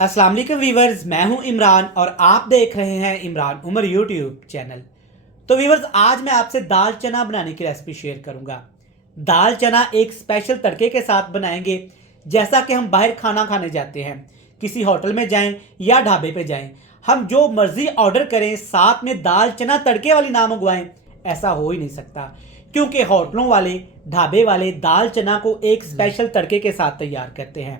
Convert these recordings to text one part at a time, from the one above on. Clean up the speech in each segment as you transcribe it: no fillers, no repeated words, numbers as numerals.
अस्सलाम वालेकुम वीवर्स, मैं हूं इमरान और आप देख रहे हैं इमरान उमर यूट्यूब चैनल। तो वीवर्स, आज मैं आपसे दाल चना बनाने की रेसिपी शेयर करूंगा। दाल चना एक स्पेशल तड़के के साथ बनाएंगे। जैसा कि हम बाहर खाना खाने जाते हैं, किसी होटल में जाएं या ढाबे पे जाएं, हम जो मर्जी ऑर्डर करें साथ में दाल चना तड़के वाली ना मंगवाएं, ऐसा हो ही नहीं सकता। क्योंकि होटलों वाले, ढाबे वाले दाल चना को एक स्पेशल तड़के के साथ तैयार करते हैं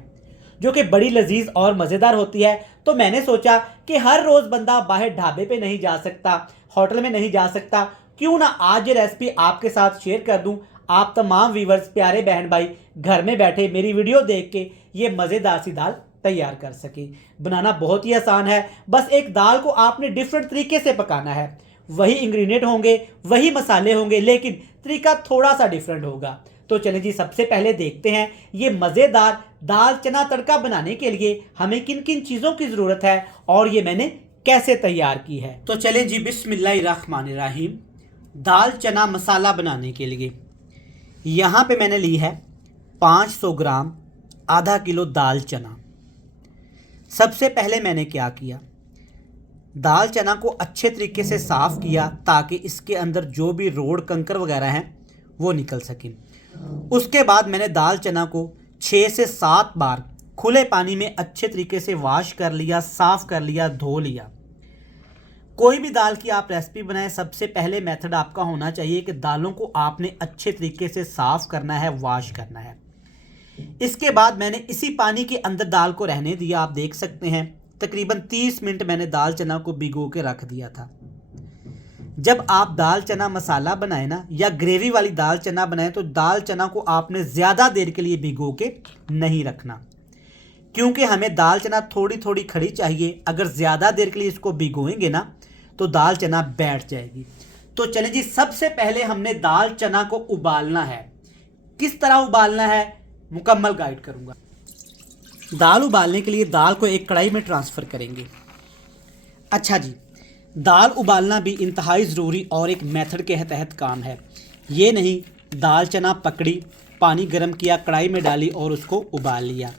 जो कि बड़ी लजीज और मज़ेदार होती है। तो मैंने सोचा कि हर रोज़ बंदा बाहर ढाबे पे नहीं जा सकता, होटल में नहीं जा सकता, क्यों ना आज ये रेसिपी आपके साथ शेयर कर दूं। आप तमाम व्यूवर्स, प्यारे बहन भाई, घर में बैठे मेरी वीडियो देख के ये मज़ेदार सी दाल तैयार कर सके। बनाना बहुत ही आसान है, बस एक दाल को आपने डिफरेंट तरीके से पकाना है। वही इंग्रेडिएंट होंगे, वही मसाले होंगे, लेकिन तरीका थोड़ा सा डिफरेंट होगा। तो चलिए जी, सबसे पहले देखते हैं ये मज़ेदार दाल चना तड़का बनाने के लिए हमें किन किन चीज़ों की ज़रूरत है और ये मैंने कैसे तैयार की है। तो चलें जी, बिस्मिल्लाहिर्रहमानिर्रहीम। दाल चना मसाला बनाने के लिए यहाँ पे मैंने ली है 500 ग्राम, आधा किलो दाल चना। सबसे पहले मैंने क्या किया, दाल चना को अच्छे तरीके से साफ़ किया ताकि इसके अंदर जो भी रोड कंकर वगैरह हैं वो निकल सकें। उसके बाद मैंने दाल चना को 6 से 7 बार खुले पानी में अच्छे तरीके से वॉश कर लिया, साफ़ कर लिया, धो लिया। कोई भी दाल की आप रेसिपी बनाएं, सबसे पहले मेथड आपका होना चाहिए कि दालों को आपने अच्छे तरीके से साफ़ करना है, वॉश करना है। इसके बाद मैंने इसी पानी के अंदर दाल को रहने दिया। आप देख सकते हैं तकरीबन 30 मिनट मैंने दाल चना को भिगो के रख दिया था। जब आप दाल चना मसाला बनाए ना, या ग्रेवी वाली दाल चना बनाए, तो दाल चना को आपने ज़्यादा देर के लिए भिगो के नहीं रखना, क्योंकि हमें दाल चना थोड़ी थोड़ी खड़ी चाहिए। अगर ज़्यादा देर के लिए इसको भिगोएंगे ना तो दाल चना बैठ जाएगी। तो चलें जी, सबसे पहले हमने दाल चना को उबालना है। किस तरह उबालना है मुकम्मल गाइड करूँगा। दाल उबालने के लिए दाल को एक कढ़ाई में ट्रांसफ़र करेंगे। अच्छा जी, दाल उबालना भी इंतहाई ज़रूरी और एक मेथड के तहत काम है। ये नहीं दाल चना पकड़ी, पानी गर्म किया, कढ़ाई में डाली और उसको उबाल लिया।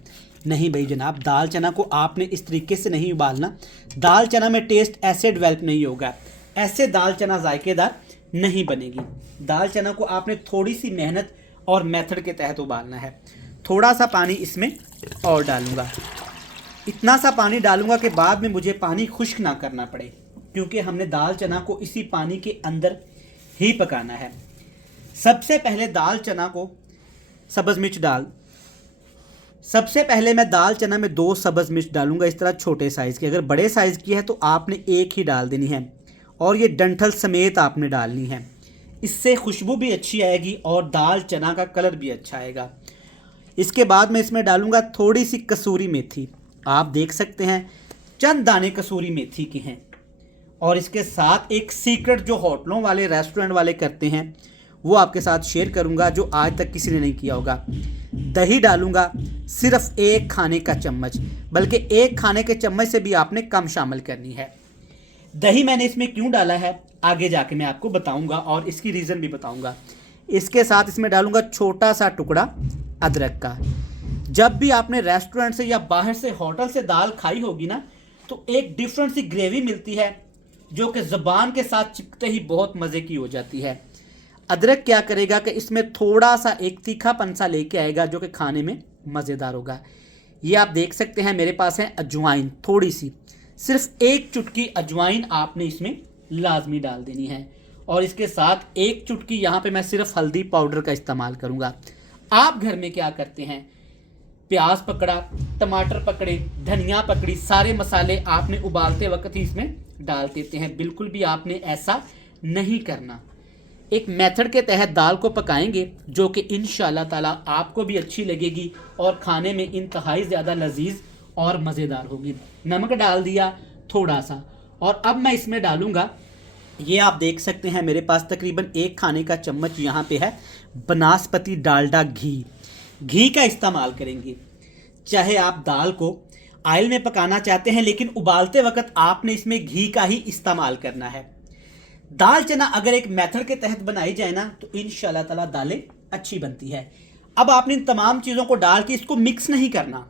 नहीं भाई जनाब, दाल चना को आपने इस तरीके से नहीं उबालना। दाल चना में टेस्ट ऐसे डेवलप नहीं होगा, ऐसे दाल चना जायकेदार नहीं बनेगी। दाल चना को आपने थोड़ी सी मेहनत और मेथड के तहत उबालना है। थोड़ा सा पानी इसमें और डालूँगा। इतना सा पानी डालूँगा कि बाद में मुझे पानी खुश्क ना करना पड़े, क्योंकि हमने दाल चना को इसी पानी के अंदर ही पकाना है। सबसे पहले दाल चना को सब्ज़ मिर्च सबसे पहले मैं दाल चना में 2 सब्ज़ मिर्च डालूंगा, इस तरह छोटे साइज़ की। अगर बड़े साइज़ की है तो आपने एक ही डाल देनी है और ये डंठल समेत आपने डालनी है। इससे खुशबू भी अच्छी आएगी और दाल चना का कलर भी अच्छा आएगा। इसके बाद मैं इसमें डालूंगा थोड़ी सी कसूरी मेथी। आप देख सकते हैं चंद दाने कसूरी मेथी के हैं। और इसके साथ एक सीक्रेट जो होटलों वाले, रेस्टोरेंट वाले करते हैं, वो आपके साथ शेयर करूंगा, जो आज तक किसी ने नहीं किया होगा। दही डालूंगा, सिर्फ 1 खाने का चम्मच, बल्कि 1 खाने के चम्मच से भी आपने कम शामिल करनी है। दही मैंने इसमें क्यों डाला है आगे जाके मैं आपको बताऊंगा और इसकी रीज़न भी बताऊंगा। इसके साथ इसमें डालूंगा छोटा सा टुकड़ा अदरक का। जब भी आपने रेस्टोरेंट से या बाहर से, होटल से दाल खाई होगी ना, तो एक डिफरेंट सी ग्रेवी मिलती है जो कि ज़बान के साथ चिपकते ही बहुत मज़े की हो जाती है। अदरक क्या करेगा कि इसमें थोड़ा सा एक तीखापन सा लेके आएगा जो कि खाने में मज़ेदार होगा। ये आप देख सकते हैं मेरे पास है अजवाइन, थोड़ी सी, सिर्फ 1 चुटकी अजवाइन आपने इसमें लाजमी डाल देनी है। और इसके साथ 1 चुटकी यहाँ पे मैं सिर्फ हल्दी पाउडर का इस्तेमाल करूँगा। आप घर में क्या करते हैं, प्याज पकड़ा, टमाटर पकड़े, धनिया पकड़ी, सारे मसाले आपने उबालते वक्त ही इसमें डाल देते हैं। बिल्कुल भी आपने ऐसा नहीं करना। एक मेथड के तहत दाल को पकाएंगे जो कि इंशाल्लाह ताला आपको भी अच्छी लगेगी और खाने में इंतहाई ज़्यादा लजीज और मज़ेदार होगी। नमक डाल दिया थोड़ा सा, और अब मैं इसमें डालूँगा, ये आप देख सकते हैं मेरे पास तकरीबन 1 खाने का चम्मच यहाँ पे है बनास्पति डालडा घी का इस्तेमाल करेंगे। चाहे आप दाल को ऑयल में पकाना चाहते हैं, लेकिन उबालते वक्त आपने इसमें घी का ही इस्तेमाल करना है। दाल चना अगर एक मेथड के तहत बनाई जाए ना तो इंशाल्लाह ताला दालें अच्छी बनती है। अब आपने इन तमाम चीज़ों को डाल के इसको मिक्स नहीं करना,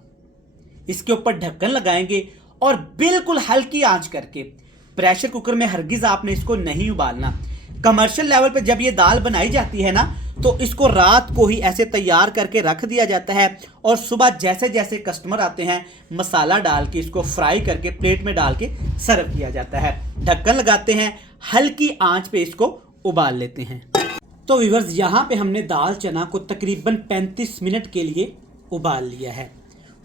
इसके ऊपर ढक्कन लगाएंगे और बिल्कुल हल्की आंच करके, प्रेशर कुकर में हरगिज आपने इसको नहीं उबालना। कमर्शियल लेवल पे जब ये दाल बनाई जाती है ना, तो इसको रात को ही ऐसे तैयार करके रख दिया जाता है और सुबह जैसे जैसे कस्टमर आते हैं मसाला डाल के इसको फ्राई करके प्लेट में डाल के सर्व किया जाता है। ढक्कन लगाते हैं, हल्की आंच पे इसको उबाल लेते हैं। तो व्यूअर्स, यहाँ पे हमने दाल चना को तकरीबन 35 मिनट के लिए उबाल लिया है,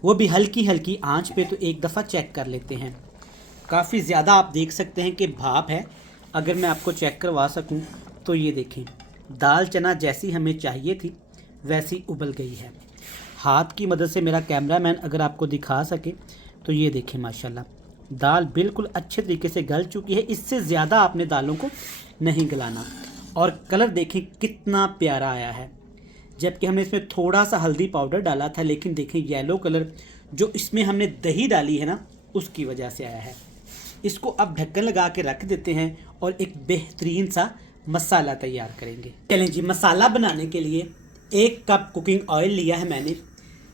वो भी हल्की हल्की आंच पे। तो एक दफ़ा चेक कर लेते हैं। काफ़ी ज़्यादा आप देख सकते हैं कि भाप है। अगर मैं आपको चेक करवा सकूं तो ये देखें, दाल चना जैसी हमें चाहिए थी वैसी उबल गई है। हाथ की मदद से मेरा कैमरामैन अगर आपको दिखा सके तो ये देखें, माशाल्लाह दाल बिल्कुल अच्छे तरीके से गल चुकी है। इससे ज़्यादा आपने दालों को नहीं गलाना। और कलर देखें कितना प्यारा आया है, जबकि हमने इसमें थोड़ा सा हल्दी पाउडर डाला था, लेकिन देखें येलो कलर जो इसमें हमने दही डाली है ना, उसकी वजह से आया है। इसको अब ढक्कन लगा के रख देते हैं और एक बेहतरीन सा मसाला तैयार करेंगे। चलें जी, मसाला बनाने के लिए 1 कप कुकिंग ऑयल लिया है मैंने।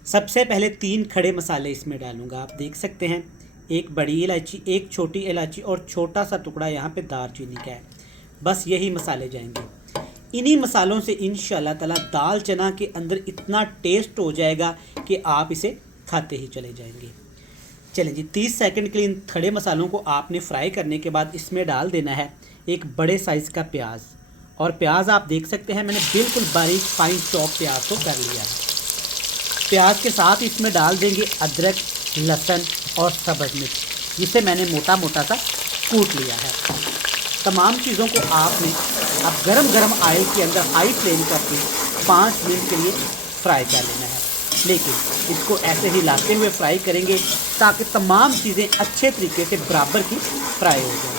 सबसे पहले 3 खड़े मसाले इसमें डालूंगा। आप देख सकते हैं, 1 बड़ी इलायची, 1 छोटी इलायची और छोटा सा टुकड़ा यहाँ पे दालचीनी का है। बस यही मसाले जाएंगे। इन्हीं मसालों से इंशाल्लाह ताला दाल चना के अंदर इतना टेस्ट हो जाएगा कि आप इसे खाते ही चले जाएंगे। चलें जी, 30 सेकंड के लिए इन खड़े मसालों को आपने फ्राई करने के बाद इसमें डाल देना है 1 बड़े साइज़ का प्याज। और प्याज आप देख सकते हैं मैंने बिल्कुल बारीक फाइन चॉप प्याज को कर लिया है। प्याज के साथ इसमें डाल देंगे अदरक, लहसुन और सब्ज़ मिर्च, जिसे मैंने मोटा मोटा सा कूट लिया है। तमाम चीज़ों को आपने अब गरम गरम ऑयल के अंदर हाई फ्लेम करके 5 मिनट के लिए फ्राई कर लेना है। लेकिन इसको ऐसे ही हिलाते हुए फ्राई करेंगे ताकि तमाम चीज़ें अच्छे तरीके से बराबर की फ्राई हो जाए।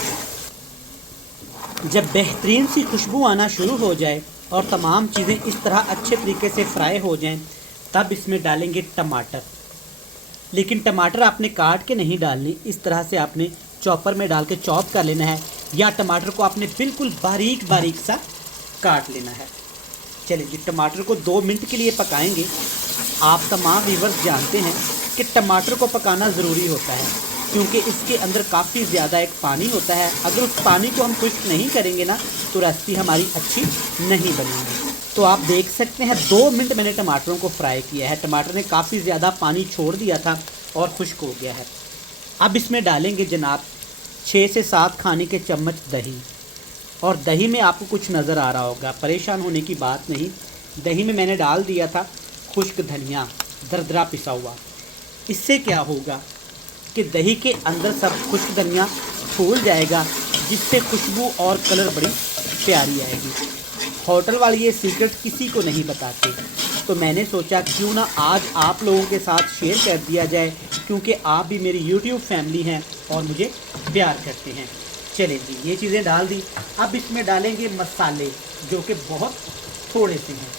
जब बेहतरीन सी खुशबू आना शुरू हो जाए और तमाम चीज़ें इस तरह अच्छे तरीके से फ्राई हो जाएं, तब इसमें डालेंगे टमाटर। लेकिन टमाटर आपने काट के नहीं डालनी, इस तरह से आपने चॉपर में डाल के चॉप कर लेना है, या टमाटर को आपने बिल्कुल बारीक बारीक सा काट लेना है। चलिए जी, टमाटर को 2 मिनट के लिए पकाएंगे। आप तमाम व्यूअर्स जानते हैं कि टमाटर को पकाना ज़रूरी होता है, क्योंकि इसके अंदर काफ़ी ज़्यादा एक पानी होता है। अगर उस पानी को हम खुश्क नहीं करेंगे ना, तो रेसिपी हमारी अच्छी नहीं बनेगी। तो आप देख सकते हैं 2 मिनट मैंने टमाटरों को फ्राई किया है। टमाटर ने काफ़ी ज़्यादा पानी छोड़ दिया था और खुश्क हो गया है। अब इसमें डालेंगे जनाब 6 से 7 खाने के चम्मच दही। और दही में आपको कुछ नज़र आ रहा होगा, परेशान होने की बात नहीं। दही में मैंने डाल दिया था खुश्क धनिया दरदरा पिसा हुआ। इससे क्या होगा कि दही के अंदर सब खुश्क धनिया फूल जाएगा, जिससे खुशबू और कलर बड़ी प्यारी आएगी। होटल वाले ये सीक्रेट किसी को नहीं बताते, तो मैंने सोचा क्यों ना आज आप लोगों के साथ शेयर कर दिया जाए, क्योंकि आप भी मेरी YouTube फैमिली हैं और मुझे प्यार करते हैं। चलें जी, ये चीज़ें डाल दी। अब इसमें डालेंगे मसाले, जो कि बहुत थोड़े से हैं।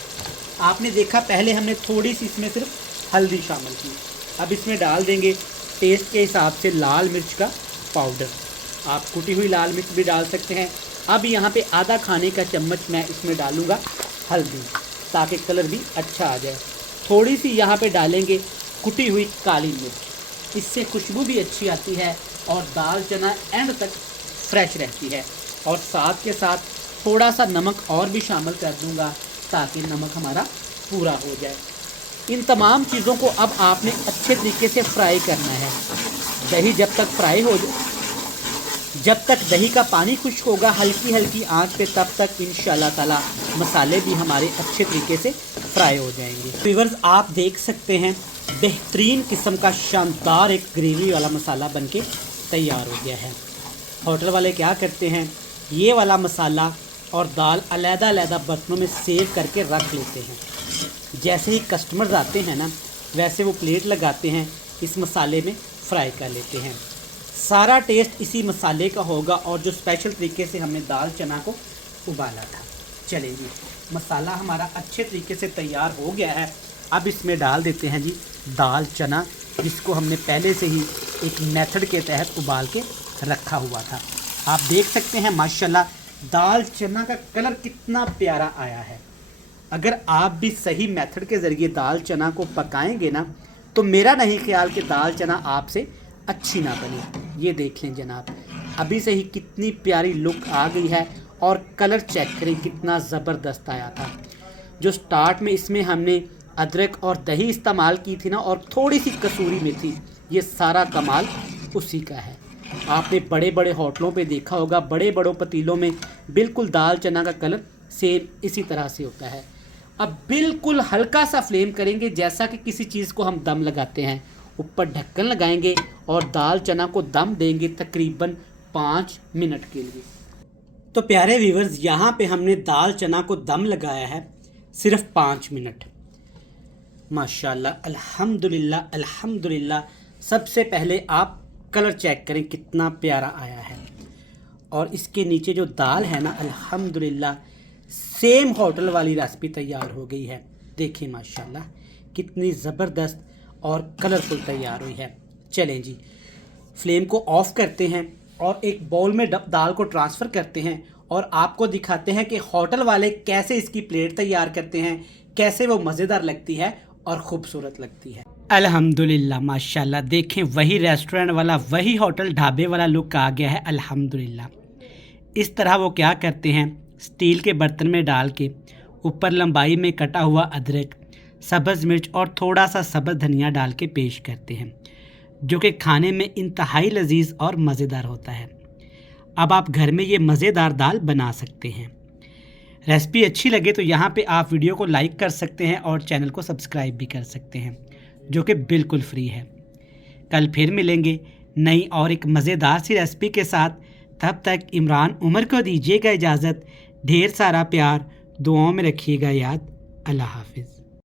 आपने देखा पहले हमने थोड़ी सी इसमें सिर्फ हल्दी शामिल की। अब इसमें डाल देंगे टेस्ट के हिसाब से लाल मिर्च का पाउडर। आप कुटी हुई लाल मिर्च भी डाल सकते हैं। अब यहाँ पे आधा खाने का चम्मच मैं इसमें डालूँगा हल्दी, ताकि कलर भी अच्छा आ जाए। थोड़ी सी यहाँ पे डालेंगे कुटी हुई काली मिर्च, इससे खुशबू भी अच्छी आती है और दाल चना एंड तक फ्रेश रहती है। और साथ के साथ थोड़ा सा नमक और भी शामिल कर दूंगा, ताकि नमक हमारा पूरा हो जाए। इन तमाम चीज़ों को अब आपने अच्छे तरीके से फ्राई करना है। दही जब तक फ्राई हो जब तक दही का पानी खुश्क होगा हल्की हल्की आंच पे, तब तक इंशाल्लाह ताला मसाले भी हमारे अच्छे तरीके से फ्राई हो जाएंगे। व्यूअर्स, आप देख सकते हैं बेहतरीन किस्म का शानदार एक ग्रेवी वाला मसाला बनके तैयार हो गया है। होटल वाले क्या करते हैं, ये वाला मसाला और दाल अलग-अलग बर्तनों में सेव करके रख लेते हैं। जैसे ही कस्टमर्स आते हैं ना, वैसे वो प्लेट लगाते हैं, इस मसाले में फ्राई कर लेते हैं। सारा टेस्ट इसी मसाले का होगा और जो स्पेशल तरीके से हमने दाल चना को उबाला था। चलें जी, मसाला हमारा अच्छे तरीके से तैयार हो गया है। अब इसमें डाल देते हैं जी दाल चना, जिसको हमने पहले से ही एक मेथड के तहत उबाल के रखा हुआ था। आप देख सकते हैं माशाल्लाह दाल चना का कलर कितना प्यारा आया है। अगर आप भी सही मेथड के ज़रिए दाल चना को पकाएंगे ना, तो मेरा नहीं ख्याल कि दाल चना आपसे अच्छी ना बने। ये देख लें जनाब, अभी से ही कितनी प्यारी लुक आ गई है और कलर चेक करें कितना ज़बरदस्त आया था। जो स्टार्ट में इसमें हमने अदरक और दही इस्तेमाल की थी ना, और थोड़ी सी कसूरी मेथी, ये सारा कमाल उसी का है। आपने बड़े बड़े होटलों पे देखा होगा, बड़े बड़ों पतीलों में बिल्कुल दाल चना का कलर सेम इसी तरह से होता है। अब बिल्कुल हल्का सा फ्लेम करेंगे, जैसा कि किसी चीज़ को हम दम लगाते हैं। ऊपर ढक्कन लगाएंगे और दाल चना को दम देंगे तकरीबन 5 मिनट के लिए। तो प्यारे व्यूवर्स, यहाँ पे हमने दाल चना को दम लगाया है सिर्फ 5 मिनट। माशाल्लाह, अल्हम्दुलिल्लाह अल्हम्दुलिल्लाह। सबसे पहले आप कलर चेक करें कितना प्यारा आया है, और इसके नीचे जो दाल है ना, अल्हम्दुलिल्लाह सेम होटल वाली रेसिपी तैयार हो गई है। देखिए माशाल्लाह कितनी ज़बरदस्त और कलरफुल तैयार हुई है। चलें जी, फ्लेम को ऑफ़ करते हैं और एक बाउल में दाल को ट्रांसफ़र करते हैं और आपको दिखाते हैं कि होटल वाले कैसे इसकी प्लेट तैयार करते हैं, कैसे वो मज़ेदार लगती है और ख़ूबसूरत लगती है। अल्हम्दुलिल्लाह माशाल्लाह, देखें वही रेस्टोरेंट वाला, वही होटल ढाबे वाला लुक आ गया है अल्हम्दुलिल्लाह। इस तरह वो क्या करते हैं, स्टील के बर्तन में डाल के ऊपर लंबाई में कटा हुआ अदरक, सब्ज़ मिर्च और थोड़ा सा सब्ज़ धनिया डाल के पेश करते हैं, जो कि खाने में इंतहाई लजीज और मज़ेदार होता है। अब आप घर में ये मज़ेदार दाल बना सकते हैं। रेसिपी अच्छी लगे तो यहाँ पे आप वीडियो को लाइक कर सकते हैं और चैनल को सब्सक्राइब भी कर सकते हैं, जो कि बिल्कुल फ्री है। कल फिर मिलेंगे नई और एक मज़ेदार सी रेसिपी के साथ। तब तक इमरान उमर को दीजिएगा इजाज़त। ढेर सारा प्यार, दुआओं में रखिएगा याद। अल्लाह हाफिज़।